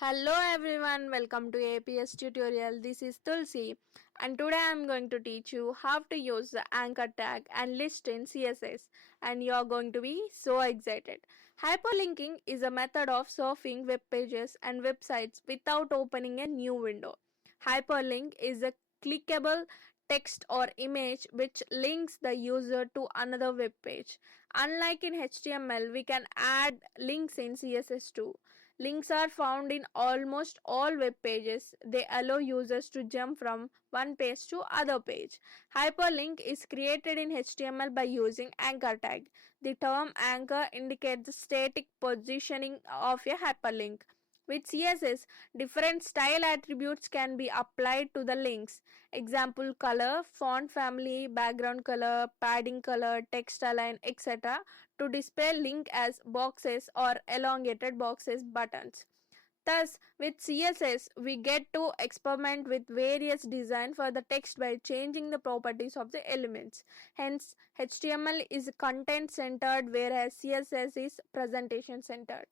Hello everyone, welcome to AAPS tutorial. This is Tulsi and today I am going to teach you how to use the anchor tag and list in CSS and you are going to be so excited. Hyperlinking is a method of surfing web pages and websites without opening a new window. Hyperlink is a clickable text or image which links the user to another web page. Unlike in HTML, we can add links in CSS too. Links are found in almost all web pages. They allow users to jump from one page to other page. Hyperlink is created in HTML by using anchor tag. The term anchor indicates the static positioning of a hyperlink. With CSS, different style attributes can be applied to the links. Example color, font family, background color, padding color, text align, etc. to display link as boxes or elongated boxes buttons. Thus, with CSS, we get to experiment with various design for the text by changing the properties of the elements. Hence, HTML is content centered whereas CSS is presentation centered.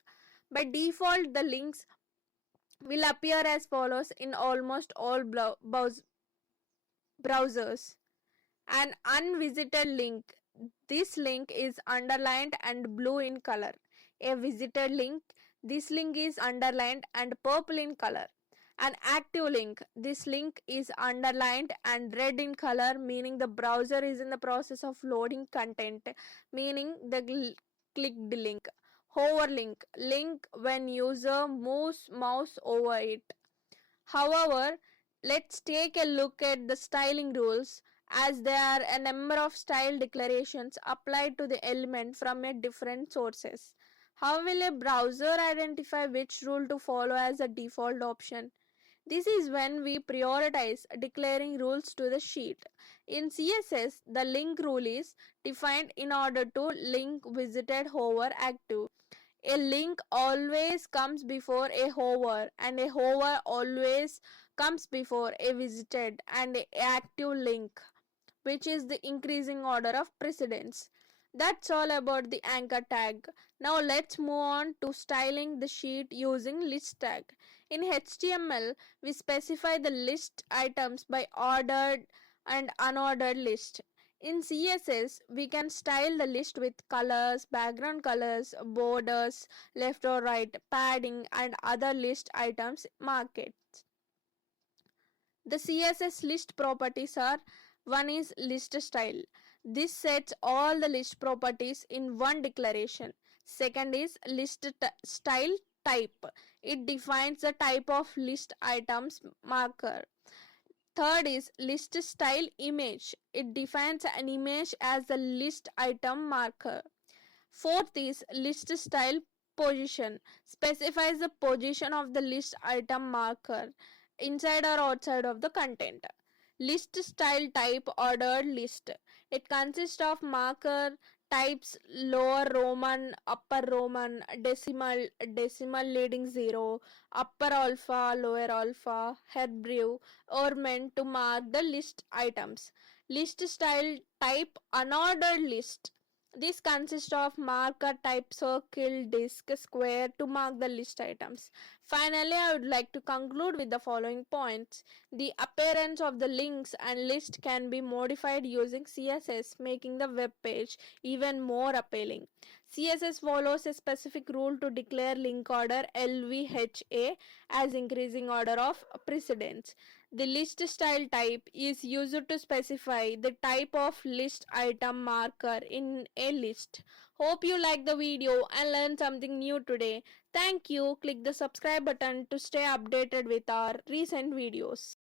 By default, the links will appear as follows in almost all browsers. An unvisited link. This link is underlined and blue in color. A visited link. This link is underlined and purple in color. An active link. This link is underlined and red in color, meaning the browser is in the process of loading content, meaning the clicked link. Hoverlink. Link when user moves mouse over it. However, let's take a look at the styling rules as there are a number of style declarations applied to the element from a different sources. How will a browser identify which rule to follow as a default option? This is when we prioritize declaring rules to the sheet. In CSS, the link rule is defined in order to link visited hover active. A link always comes before a hover and a hover always comes before a visited and a active link, which is the increasing order of precedence. That's all about the anchor tag. Now let's move on to styling the sheet using list tag. In HTML, we specify the list items by ordered and unordered list. In CSS, we can style the list with colors, background colors, borders, left or right, padding, and other list items markets. The CSS list properties are: one is list style. This sets all the list properties in one declaration. Second is list style type. It defines the type of list items marker. Third is list style image. It defines an image as the list item marker. Fourth is list style position. Specifies the position of the list item marker inside or outside of the content. List style type ordered list. It consists of marker types lower Roman, upper Roman, decimal leading 0, upper alpha, lower alpha, Hebrew, or meant to mark the list items. List style type unordered list. This consists of marker type circle, disc, square to mark the list items. Finally, I would like to conclude with the following points. The appearance of the links and list can be modified using CSS, making the web page even more appealing. CSS follows a specific rule to declare link order LVHA as increasing order of precedence. The list style type is used to specify the type of list item marker in a list. Hope you liked the video and learned something new today. Thank you. Click the subscribe button to stay updated with our recent videos.